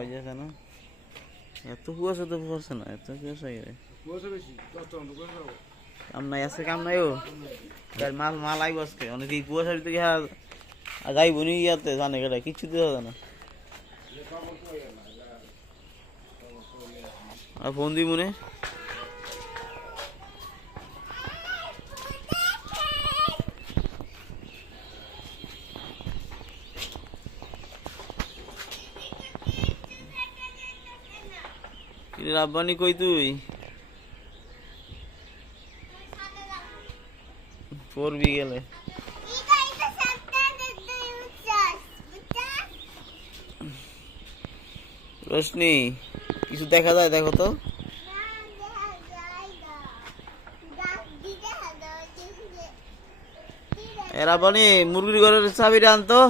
ওই যায় কেন এত কুয়াশা তো পড়ছে না, এত কুয়াশা গেলে কাম নাই, আছে কাম ও। তার মাল মাল আইব আজকে। অনেকে কুয়াশার ভিতরে হ্যাঁ যাইব নি ইয়াতে, জানে গেলে কিচ্ছু দেওয়া যায় না। আর ফোন দিই মনে রাব্বানি, কই তুই? পড়বি গেলে। রোশনি, কিছু দেখা যায়, দেখো তো। এরা বানি মুরগির ঘরের চাবিটা আনতো।